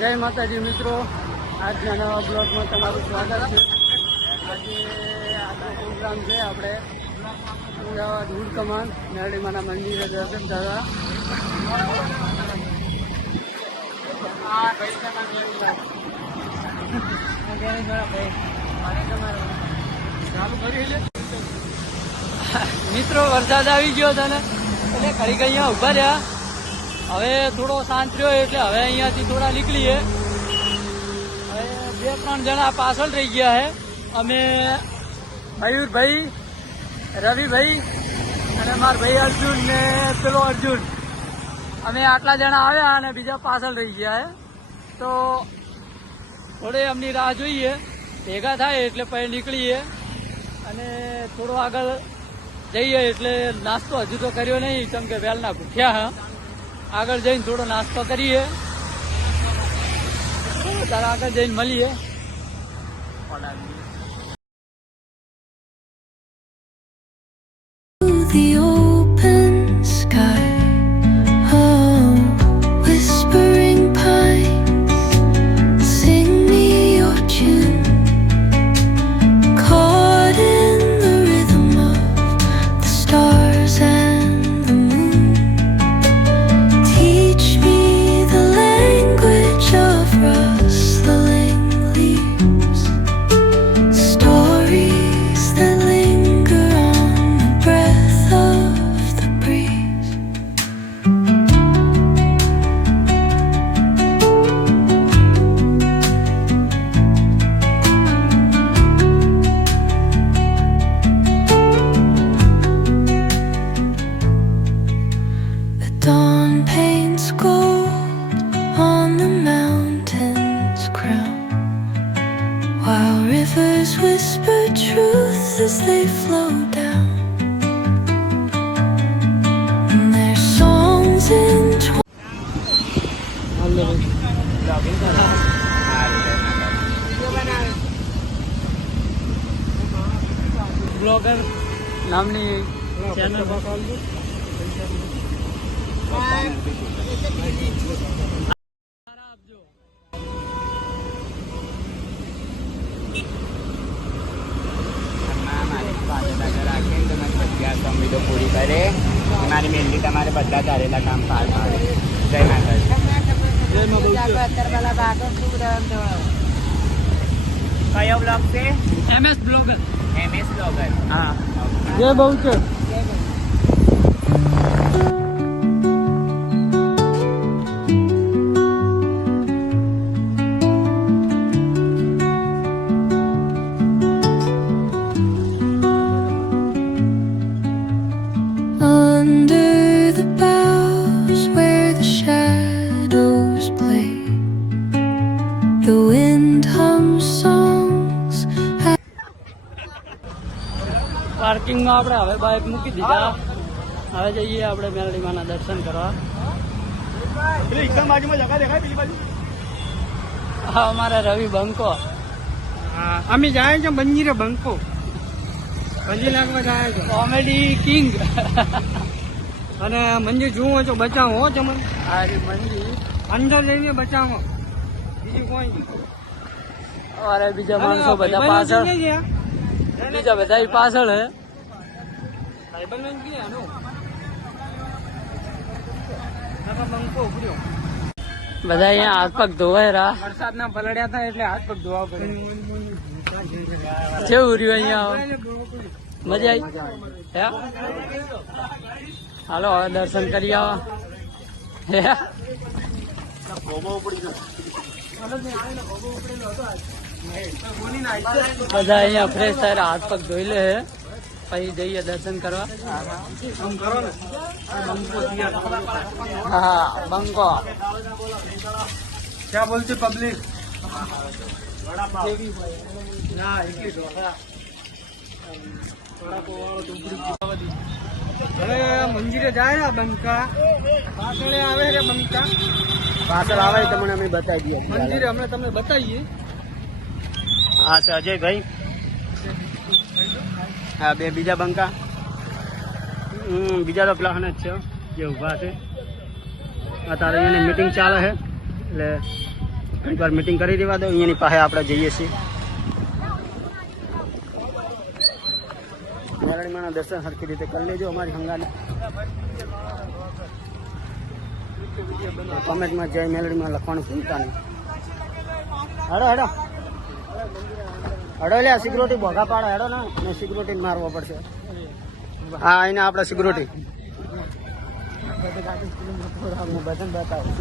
જય માતાજી મિત્રો, આજના નવા બ્લોગમાં તમારું સ્વાગત છે। આજે આજનો પ્રોગ્રામ છે આપણે અમદાવાદ હુડ કમાન મેરડીમાના મંદિરે દર્શન કરવા। મિત્રો વરસાદ આવી ગયો હતો ને એટલે ખરી અહીંયા ઉભા રહ્યા। હવે થોડો શાંત રહ્યો એટલે હવે અહીંયાથી થોડા નીકળીએ। હવે 2-3 જણા પાછળ રહી ગયા છે। અમે મયુરભાઈ, રવિભાઈ અને મારા ભાઈ અર્જુન ને પેલો અર્જુન, અમે આટલા જણા આવ્યા અને બીજા પાછળ રહી ગયા છે। તો થોડે અમની રાહ જોઈએ, ભેગા થાય એટલે પછી નીકળીએ અને થોડો આગળ જઈએ। એટલે નાસ્તો હજુ તો કર્યો નહીં કેમ કે વહેલના ભૂખ્યા હા। આગળ જઈને થોડો નાસ્તો કરીએ, ત્યારે આગળ જઈને મળીએ। The open sky, oh, whispering pines, sing me your tune, caught in the rhythm of the stars and the moon. Teach me the language of rustling leaves, stories that linger on the breath of the breeze. The dawn paints gold on the mountain's crown, while rivers whisper truth as they flow down. And their songs entwine. Blogger નામની channel પૂરી કરે મારી મેલડી તમારે બધા કરેલા કામ પાર પાડે। જય માતાજી। કયો બ્લોગ છે? MS blogger. MS blogger. હા, જય Bahuchar. Under the boughs where the shadows play, the wind hums songs. પાર્કિંગમાં આપણે હવે બાઇક મૂકી દીધા। હવે જઈએ આપણે મેરડીમાના દર્શન કરવા। હા, અમારે રવિ બંકો। અમે જાય છે મંજીરે બંકો, મંજી લાગવા જાય છે કોમેડી કિંગ। અને મંજી જોવું હોય તો બચાવો હો તમને, હારી મંજી અંદર જઈને બચાવો, બીજું કોઈ નહીં। અરે બીજા માણસો બધા પાછળ, બીજા બધા ઈ પાછળ હે। બંકો ઉભર્યો, બધા અહીંયા હાથ પગ ધોવાયરા। વરસાદના પલળ્યા હતા એટલે હાથ પગ ધોવા પડે। જેવું રહ્યું અહીંયા મજા આવી હે? હાલો હવે દર્શન કરી આવો હે? બધા અહીંયા ફ્રેશ થાય, હાથ પગ ધોઈ લે હે, પછી જઈએ દર્શન કરવા। હા, બંકો। क्या बोलते पब्लिक? હવે મંજીરે જાય બંકા, પાછળ આવે રે બંકા, પાછળ આવે તમને અમે બતાવી દઈએ। મંદિરે હમણાં તમને બતાવીએ। હા છે અજયભાઈ, હા બે બીજા બંકા, બીજા તો પેલા જ છે જે ઊભા છે। અત્યારે એને મીટિંગ ચાલે છે એટલે ઘણી વાર મીટિંગ કરી દેવા દો, અહીંયાની પાસે આપણે જઈએ છીએ. મેલડીમાંના દર્શન સરખી રીતે કરી લેજો અમારી હંગાને. કોમેન્ટમાં જય મેલડીમાં લખવાનું ભૂલતા નહીં. હેડો હેડો હેડો લે સિક્યુરિટી ભોગા પાડો હેડો ને, ને સિક્યુરિટી મારવો પડશે. હા એને આપણે સિક્યુરિટી બધાને બતાવું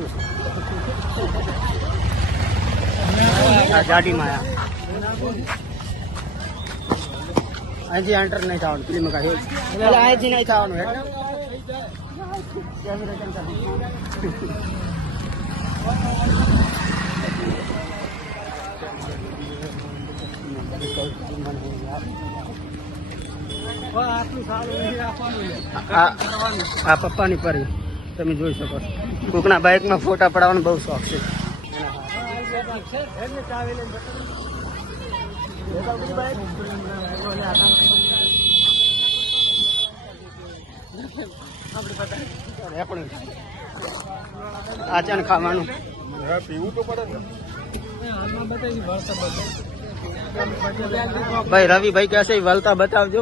ગાડીમાં અહીંથી એન્ટર નહીં થવાનું, પેલી મકા એટલે અહીંથી નહીં થવાનું. આ પપ્પાની પરી તમે જોઈ શકો છો. કોકના બાઇકમાં ફોટા પડાવવાનો બહુ શોખ છે. આચાન ખાવાનું ભાઈ રવિભાઈ કહેશે વલતા બતાવજો,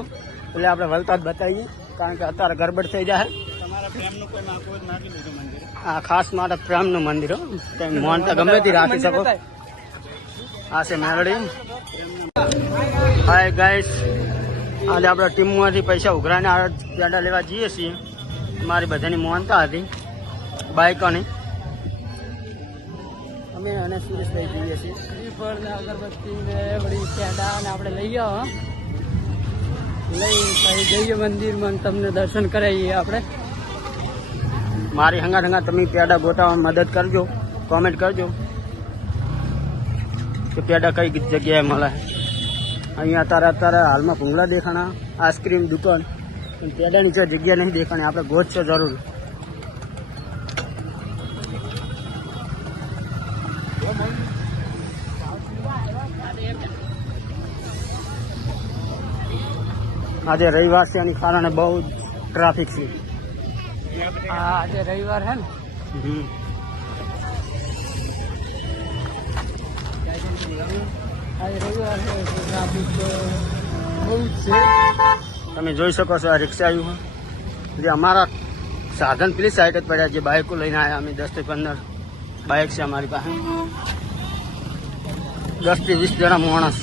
એટલે આપણે વલતા જ બતાવીએ, કારણ કે અત્યારે ગરબડ થઈ જાય. આ ખાસ માટે પ્રેમનું મંદિર હો, તમે માનતા ગમે તે રાખી શકો. આ છે મેલડી. હાય ગાઈસ, આજે આપણે ટીમમાંથી પૈસા ઉઘરાઈને પેડા લેવા જઈએ છીએ. મારી બધાની માનતા હતી બાઇકોની. અમે અને સુરેશભાઈ જઈએ છીએ. શ્રીફળ ને અગરબત્તી ને બધી પેડા ને આપણે લઈ આવો, લઈ પછી જઈએ મંદિરમાં, તમને દર્શન કરાવીએ આપણે. મારી હંગા તમે પેડા ગોતાવવામાં મદદ કરજો, કોમેન્ટ કરજો કે પેડા કઈ જગ્યાએ મળે. અહીંયા અત્યારે હાલમાં ભૂંગળા દેખાણા, આઈસ્ક્રીમ દુકાન, પણ પેડાની જો જગ્યા નહીં દેખાણી. આપણે ગોતશો જરૂર. આજે રવિવાર છે એની કારણે બહુ ટ્રાફિક છે. હા આજે રવિવાર હે ને. આજે રવિવાર છે, ટ્રાફિક બહુ જ છે. તમે જોઈ શકો છો આ રિક્ષા આવ્યું જે અમારા સાધન પેલી સાઈડ જ પડ્યા, જે બાઇકો લઈને આવ્યા અમે. 10 થી 15 બાઇક છે અમારી પાસે, 10 થી 20 જણા માણસ.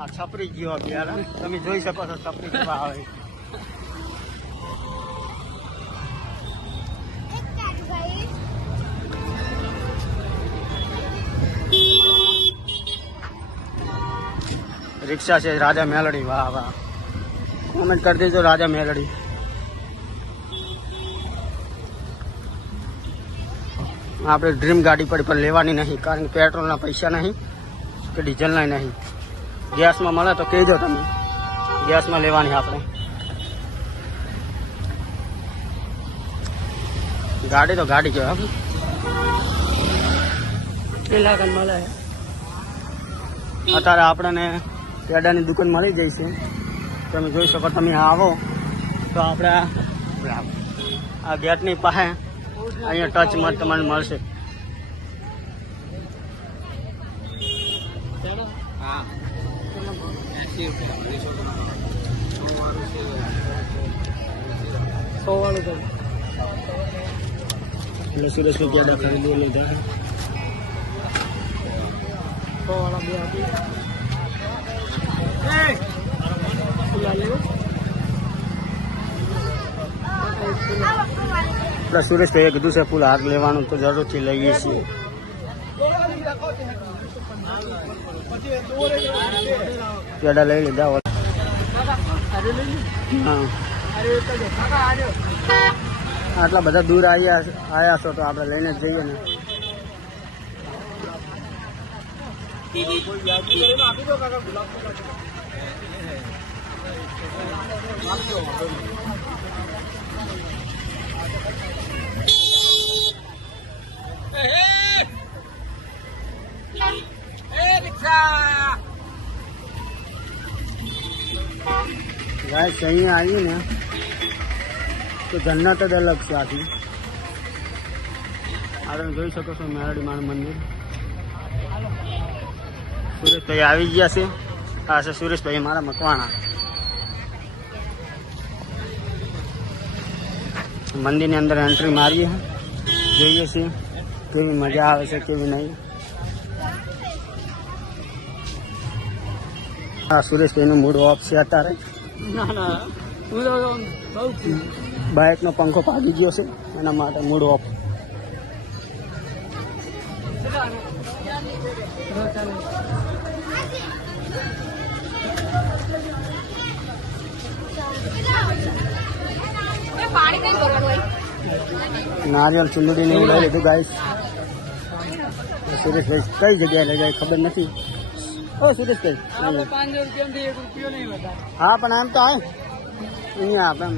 આ છપરી ગયો અત્યારે, તમે જોઈ શકો છો છપરી કેવા આવે. રિક્ષા છે રાજા મેલડી. વાહ વાહ, કોમેન્ટ કરી દેજો રાજા મેલડી. આપણે ડ્રીમ ગાડી પડી પણ લેવાની નહીં, કારણ કે પેટ્રોલના પૈસા નહીં કે ડીઝલના નહીં. ગેસમાં મળે તો કહી દો તમે, ગેસમાં લેવાની આપણે. ગાડી તો ગાડી કહેવાય. પેલા કન મળે અત્યારે આપણને પેડાની દુકાન મળી જાય છે. તમે જોઈ શકો, તમે આવો તો આપણે આ ગેટની પાસે અહીંયા ટચમાં તમને મળશે. એટલે સુરેશભાઈ પેડા ખરીદી લીધા. 100 વાળા બે આપી. આપણા સુરેશભાઈએ કીધું છે ફૂલ હાર લેવાનું, તો જરૂરથી લઈએ છીએ. પેડા લઈ લીધા. હા, આટલા બધા દૂર આવ્યા છો તો આપણે લઈને જ જઈએ ને. ગાઈસ અહીંયા આવી ને તો જન્નત જ અલગ છે આથી. આ તમે જોઈ શકો છો મેલડી માનું મંદિર. સુરેશભાઈ આવી ગયા છે. આ છે સુરેશભાઈ મારા મકવાણા. મંદિરની અંદર એન્ટ્રી મારીએ, જોઈએ છીએ કેવી મજા આવે છે કેવી નહીં. આ સુરેશભાઈનું મૂડ ઓફ છે અત્યારે. ના ના હું તો બહુ બાઇકનો પંખો ભાગી ગયો છે એના માટે મૂડ ઓફ. નારિયેળ ચુંદડીને એવું લઈ લીધું ગાઈસ. સુરેશભાઈ કઈ જગ્યાએ લઈ જાય ખબર નથી. ઓ સુરેશભાઈ 500 રૂપિયાથી 1 રૂપિયો નહીં વધારે. હા પણ આમ તો આવે અહીંયા આપે એમ.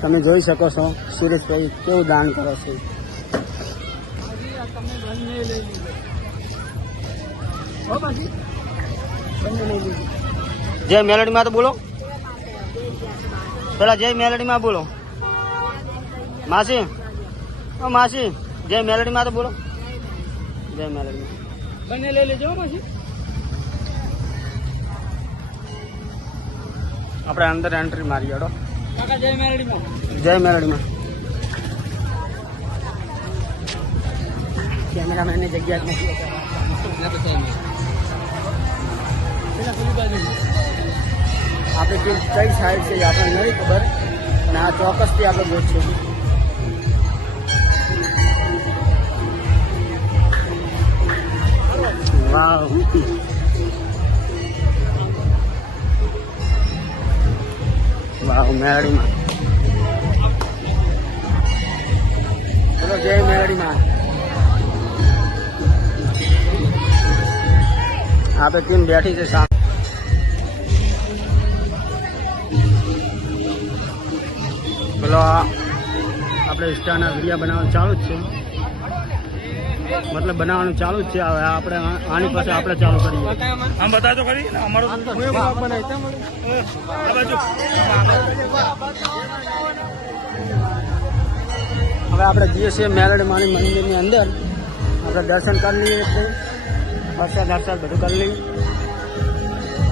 તમે જોઈ શકો છો સુરેશભાઈ કેવું દાન કરે છે. હજી આ તમે બંને લઈ લીધો. હો પછી બંને લઈ લીધું. જય મેલડીમાં તો બોલો પેલા. જય મેલડીમાં બોલો માસી. ઓ માસી જય મેલડીમાં તો બોલો. જય મેલડીમાં. બંને લઈ લેજો હો પછી. આપણે અંદર એન્ટ્રી મારી હેડો. કાકા જય મેરડીમાં. જય મેલડીમાં. કેમેરામેનની જગ્યા જ નથી. પેલા પેલી બાજુ આપણે કઈ સાઈડ છે એ આપણને નથી ખબર, અને આ ચોક્કસથી આપણે ગોઠશું. વાવ વાવ મેલડીમાં. બોલો જય મેલડીમાં. આપણે ટીમ બેઠી છે સામે. પેલો આપણે ઇન્સ્ટાના વિડીયો બનાવવાનું ચાલુ જ છે, મતલબ બનાવવાનું ચાલુ જ છે. હવે આપણે આની પાસે આપણે ચાલુ કરીએ. આમ બતાવજો ખરી અમારો હવે આપણે જઈએ છીએ મેલડી માની મંદિરની અંદર. આપણે દર્શન કરી લઈએ, પ્રસાદ દર્શન બધું કરી લઈએ.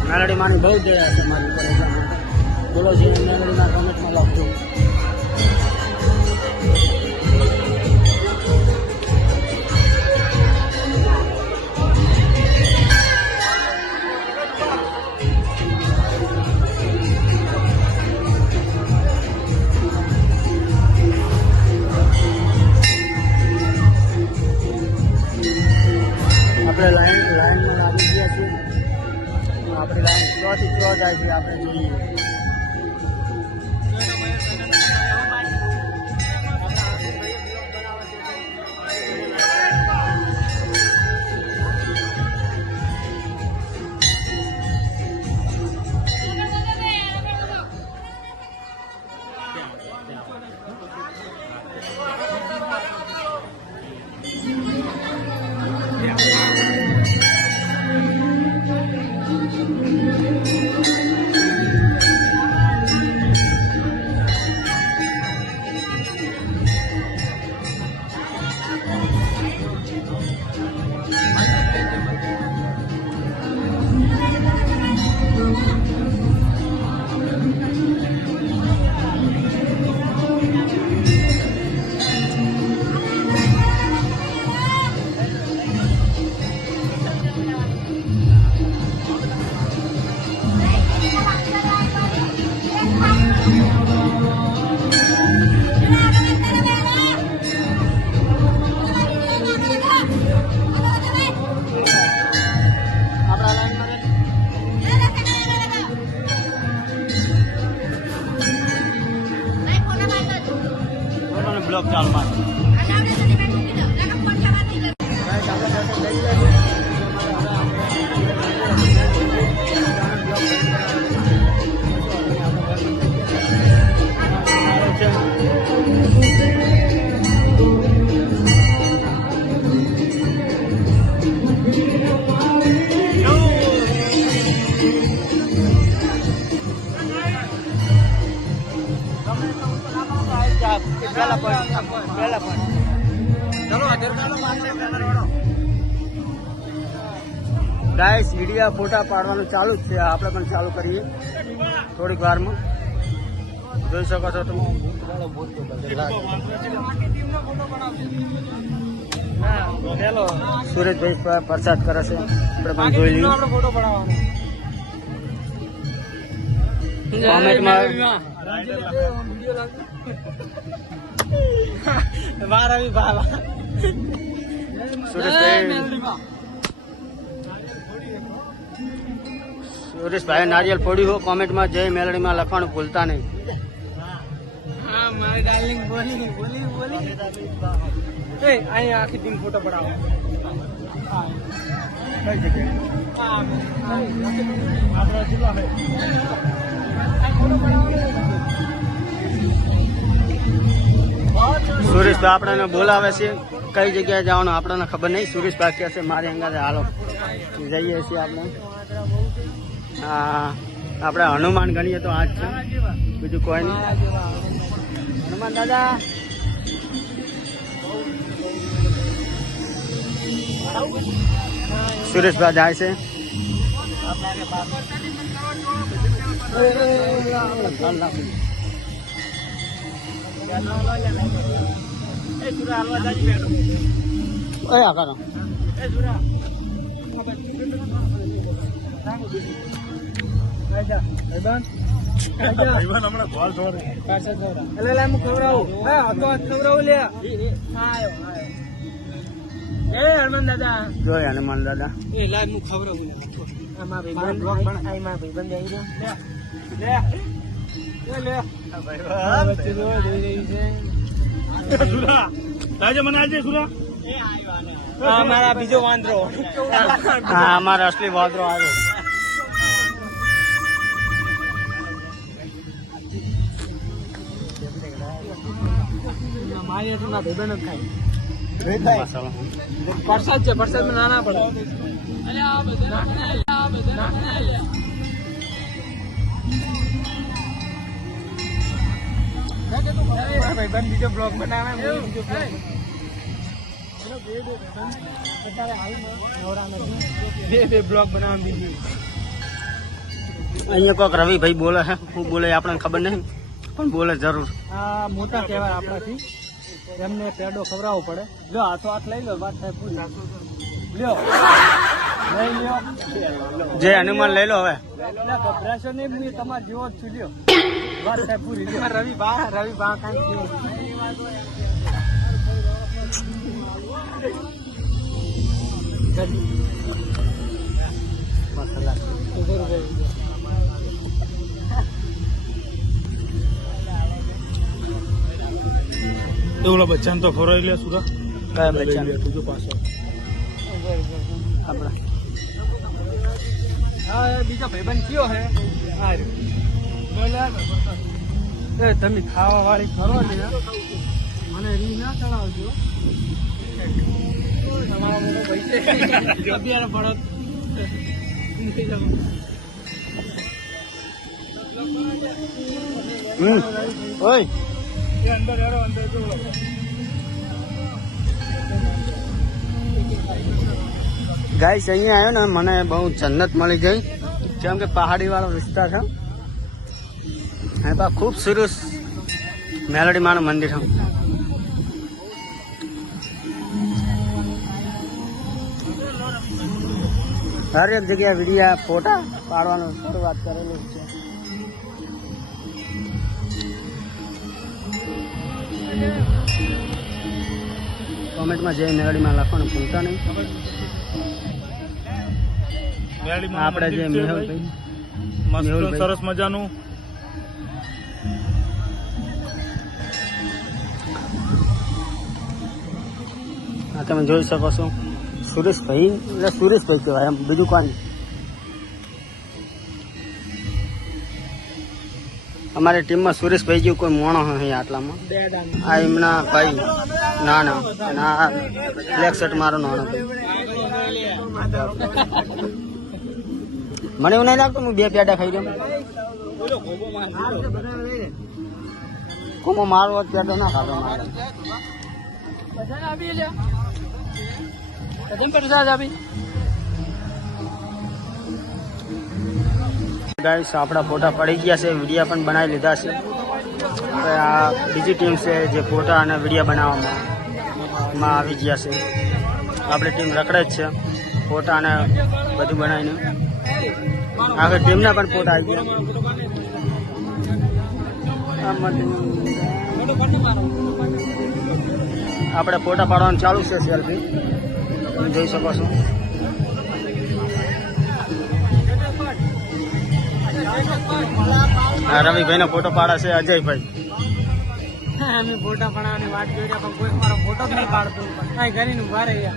મેલડી માની બહુ દયા છે મારી ઉપર, એટલા માટે બોલો છે મેલડીના કમેન્ટમાં લખજો. આપણે લાઈનમાં લાગી ગયા છીએ. આપણી લાઈન 100 થી 100 જાય છે. આપણે જોઈએ બ્લોક ચાલુ માં. ગાઈસ વિડીયો ફોટા પાડવાનું ચાલુ જ છે, આપણે પણ ચાલુ કરીએ થોડીક વારમાં. જોઈ શકો છો તમે સુરેશભાઈ પ્રસાદ કરે છે, આપણે પણ જોઈ લઈએ. કોમેન્ટમાં સુરેશભાઈ નારિયેલ ફોડ્યું હો. કોમેન્ટમાં જય મેલડીમાં લખવાનું ભૂલતા નહીં. મારી ડાર્લિંગ બોલી અહીં આખી ટીમ ફોટો પડાવો. સુરેશભાઈ આપણને બોલાવે છે, કઈ જગ્યાએ જવાનું આપણને ખબર નહીં. સુરેશભાઈ કહે છે મારી અંગાતે હાલો, જઈએ છીએ આપણે. હા, આપણે હનુમાન ગણીએ તો આજ છે, બીજું કોઈ નહીં. હનુમાન દાદા સુરેશભાઈ જાય છે. હનુમાન દાદા જોઈ હનુમાન દાદા મારા બીજો વાંદરો. હા, અમારો અસલી વાંદરો આવ્યો. મારી ભાઈબંધ જ ખાય. પ્રસાદ છે, પ્રસાદ માં નાના પડે. ભાઈબંધ બીજો બ્લોગ બનાવે. બે બ્લોગ બનાવવા બીજી. અહીંયા કોઈક રવિભાઈ બોલે છે, શું બોલે આપણને ખબર નહીં, પણ બોલે જરૂર. આ મોટા તહેવાર આપણાથી, એમને પેડો ખવડાવવો પડે. લો હાથો હાથ લઈ લો, વાત થાય પૂરી. લ્યો લઈ લ્યો. જય હનુમાન લઈ લો હવે. ગભરાશો નહીં, હું તમારે જેવો જ છું. લ્યો, વાત થાય પૂરી. રવિ બા કાંઈ ઓલા બચ્ચાને તો ખવડાવી લે સુરા. કયા બચ્ચા? તુજો પાછો આપણા હા, બીજા ભાઈબંધ કયો હે? તમે ખાવા વાળી કરો ને, મને રી ના ચડાવજો. તમારા મોટો પૈસે અત્યારે પડત. ઓય અંદર હેરો અંદર જો ગાઈસ, અહીંયા આવ્યો ને મને બહુ જન્નત મળી ગઈ, કેમ કે પહાડી વાળો વિસ્તાર છે. ખૂબ સરસ મેલડી માનું મંદિર છે. હરેક જગ્યાએ વિડીયા ફોટા પાડવાનું શરૂઆત કરેલું છે. કોમેન્ટમાં જય મેલડીમાં લખવાનું ભૂલતા નહીં. આપણે જે મેહુલભાઈ મસ્ત સરસ મજાનું. હા, તમે જોઈ શકો છો. સુરેશભાઈ એટલે સુરેશભાઈ કહેવાય, એમ બીજું કોઈ. અમારી ટીમમાં સુરેશભાઈ જેવું કોઈ મોણો નહીં આટલામાં. આ એમના ભાઈ નાના, અને આ બ્લેક શર્ટ મારો નાનો ભાઈ. મને એવું નહીં લાગતું હું બે પેડા ખાઈ ગયો. કોમો મારો હોત પેડો ના ખાતો મારે બધાને આપી લે કદમ પર જા આપી ગાઈસ આપણા ફોટા પડી ગયા છે, વિડીયા પણ બનાવી લીધા છે. હવે આ બીજી ટીમ છે જે ફોટા અને વિડીયા બનાવવામાં આવી ગયા છે. આપણી ટીમ રખડે જ છે ફોટા અને બધું બનાવીને. આખી ટીમના પણ ફોટા આવી ગયા. આપણે ફોટા પાડવાનું ચાલુ છે સેલ્ફી, તમે જોઈ શકો છો. રવિભાઈ નો ફોટો પાડે છે અજયભાઈ. અમે ફોટા પડાવવાની વાત જોઈ રહ્યા પણ કોઈ મારો ફોટો જ નહીં પાડતો. કાંઈ કરીને ઉભા રહી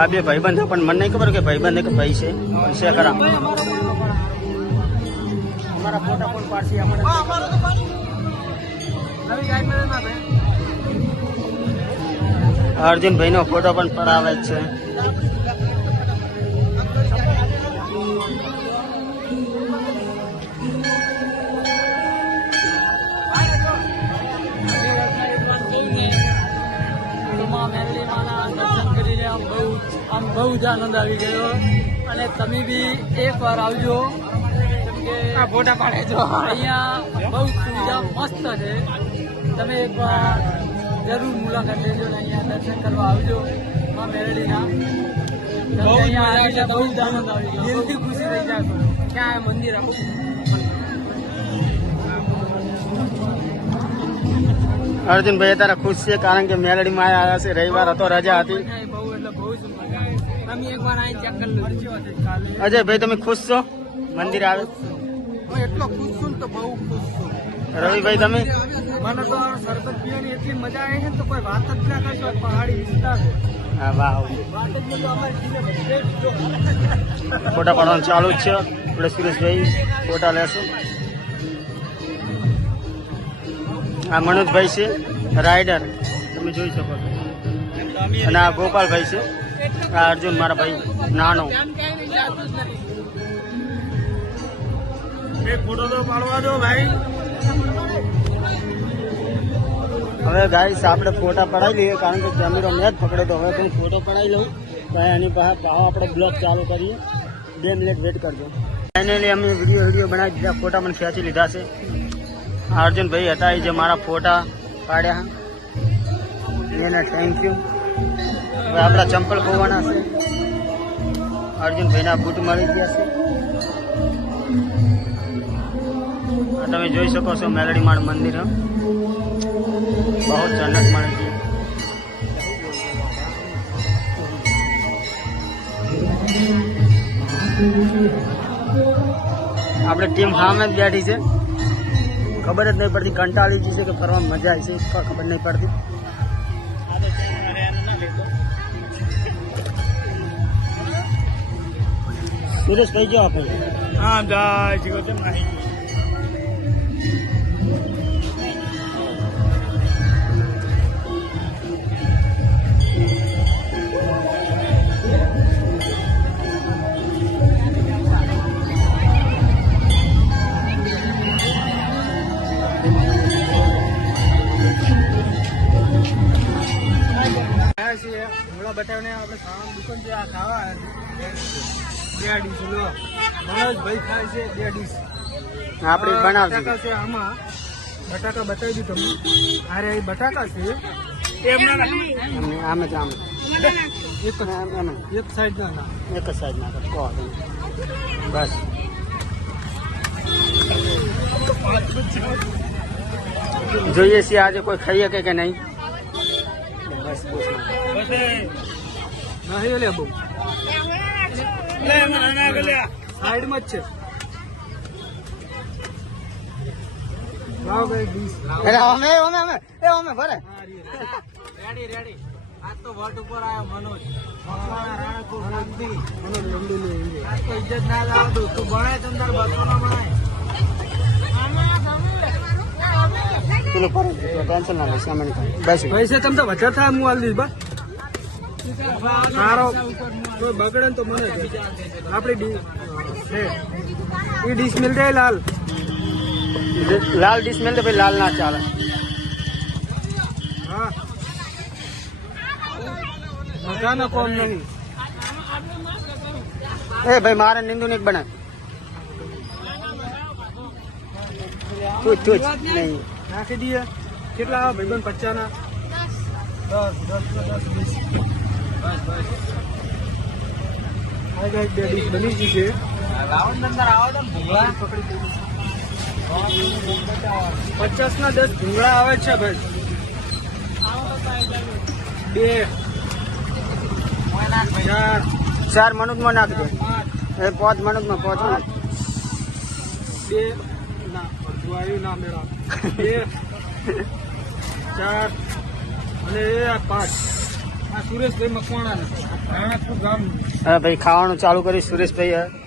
આ બે ભાઈબંધ પણ મને નહીં ખબર કે ભાઈબંધ કે ભાઈ છે ખરા. અમારા ફોટા પણ પાડશે અર્જુનભાઈ નો ફોટો પણ પડાવે જ છે. આમ બહુ જ આનંદ આવી ગયો અને તમે બી એક વાર આવજો કેમ કે આ ફોટા પાડે છો. અહીંયા બહુ સુવિધા મસ્ત છે. તમે એક વાર જરૂર મુલાકાત લેજો ને અહીંયા દર્શન કરવા આવજો મા મેરડીના. બહુ જ મજા આવી અહીંયા બહુ જ આનંદ આવી ગયો. દિલથી ખુશી થઈ જશો. ક્યાં મંદિર આખું અર્જુનભાઈ અત્યારે ખુશ છે કારણ કે મેલડીમાં આવ્યા છે. રવિવાર હતો, રજા હતી. બહુ એટલે બહુ જ મજા આવી. તમે એક વાર અહીં ચેક કરી લો. અજયભાઈ તમે ખુશ છો મંદિર આવે? હું એટલો ખુશ છું ને તો બહુ ખુશ છું. રવિભાઈ તમે? મને તો આ શરબત પીવાની એટલી મજા આવી છે ને તો કોઈ વાત જ ના કરશો. પહાડી વિસ્તાર છે. હા વાહ. વાત જ નહીં તો અમારી ફોટા પાડવાનું ચાલુ જ છે. આપણે સુરેશભાઈ ફોટા લેશું. આ મનોજભાઈ છે રાઇડર, તમે જોઈ શકો છો. અને આ ગોપાલભાઈ છે. આ અર્જુન મારા ભાઈ નાનો. એક ફોટો તો પાડવા દો ભાઈ. હવે ગાઈસ આપણે ફોટા પડાવી લઈએ કારણ કે કેમેરો મેં જ પકડ્યો તો. હવે હું ફોટો પડાવી લઉં તો એની પાસે આપણે બ્લોગ ચાલુ કરીએ. 2 મિનિટ વેટ કરજો. ફાઇનલી અમે વિડીયો બનાવી દીધા, ફોટા પણ ખેંચી લીધા છે. અર્જુનભાઈ હતા એ જે મારા ફોટા પાડ્યા એને થેન્ક યુ. હવે આપણા ચંપલ ખોવાના છે. અર્જુનભાઈના બૂટ મળી ગયા છે. આ તમે જોઈ શકો છો મેલડીમાળ મંદિર. બહુ જનક મળી ગઈ. આપણે ટીમ સામે જ બેઠી છે. ખબર જ નહીં પડતી કંટાળી ગઈ છે કે ફરવામાં મજા આવી છે ખબર નહીં પડતી. સુરેશ કહી જાઓ આપણે. હા જાય જીવો તો નહીં. મોડા બટાવને આપણે ખાવાની દુકાન છે. આ ખાવા 2 ડીશ લો. મનોજભાઈ ખાય છે 2 ડીશ. આપણે બનાવશું. બટાકા છે આમાં. બટાકા બતાવી દીધું તમને. અરે એ બટાકા છે આમે જ આમ એક સાઈડ ના એક જ સાઈડ ના કહો બસ. જોઈએ છીએ આજે કોઈ ખાઈએ કે નહીં. બસ બસ નહીં લે બહુ સાઈડમાં જ છે. લાવો ભાઈ ડીશ લાવો. અરે અમે ભરે રેડી રેડી. આજ તો વોટ ઉપર આવ્યો મનોજ. રાણાપુર મંદી. મનોજ લંબી લે. આજ તો ઇજ્જત ના લાવ દઉં. તું ભણાય તંદર બસો ના ભણાય. પેલું પર ટેન્શન ના લે સામે બસ પૈસા તમે તો વધારે થાય હું હાલ દઈશ બસ. સારો કોઈ બગડે ને તો મને આપણી એ ડીશ મિલ જાય લાલ ડીશ મિલ તો ભાઈ લાલ ના ચાલે હા મજાનો કોમ નહીં એ ભાઈ મારે નિંદુ નહીં બને તું નહીં નાખી દઈએ કેટલા આવે ભાઈ 50 ના 10 બે ડીશ બની ગઈ છે રાઉન્ડ અંદર આવો તો ભૂંગળા 50 ના 10 ભૂંગળા આવે છે ભાઈ બે 4 મનુજમાં નાખ દે એ 5 મનુજમાં 5 બે ના આવ્યું ના મેળા 2 4 અને એ 5 આ સુરેશભાઈ મકવાણા રાણાપુર ગામ હા ભાઈ ખાવાનું ચાલુ કરી સુરેશભાઈ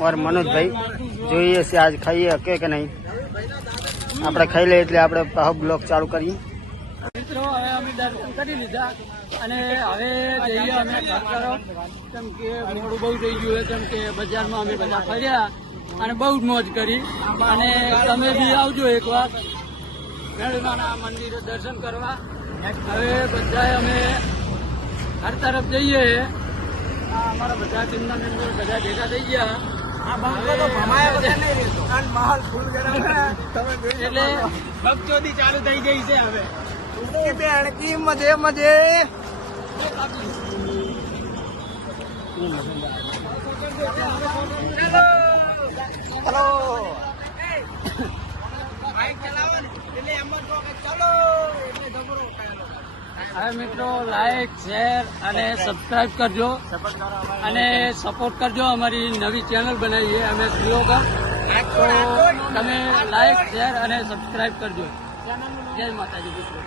ઓર મનોજભાઈ જોઈએ છે આજ ખાઈએ હકે કે નહીં આપણે ખાઈ લઈએ એટલે આપણે બ્લોગ ચાલુ કરીએ મિત્રો હવે અમે દર્શન કરી લીધા અને હવે જઈએ અમે ઘર તરફ કેમ કે મોડું બહુ થઈ ગયું કેમ કે બજારમાં અમે બધા ફર્યા અને બહુ જ મોજ કરી અને તમે બી આવજો એકવાર મેળમાના મંદિરે દર્શન કરવા હવે બધા અમે ઘર તરફ જઈએ અમારા બધા ટીમના મેમ્બર બધા ભેગા થઈ ગયા આ બંકો તો ભમાયા વગર નહીં રહેતો અને માહોલ ફૂલ ગરમ એટલે બગચોદી ચાલુ થઈ ગઈ છે હવે ઉકી બેન કી મજે મજે હેલો બાઈક ચલાવવાનું એટલે એમ જ કહો કે ચલો એટલે જબરો હવે મિત્રો લાઈક શેર અને સબસ્ક્રાઇબ કરજો અને સપોર્ટ કરજો અમારી નવી ચેનલ બનાવી છે MS બ્લોગર તો તમે લાઈક શેર અને સબસ્ક્રાઇબ કરજો જય માતાજી મિત્રો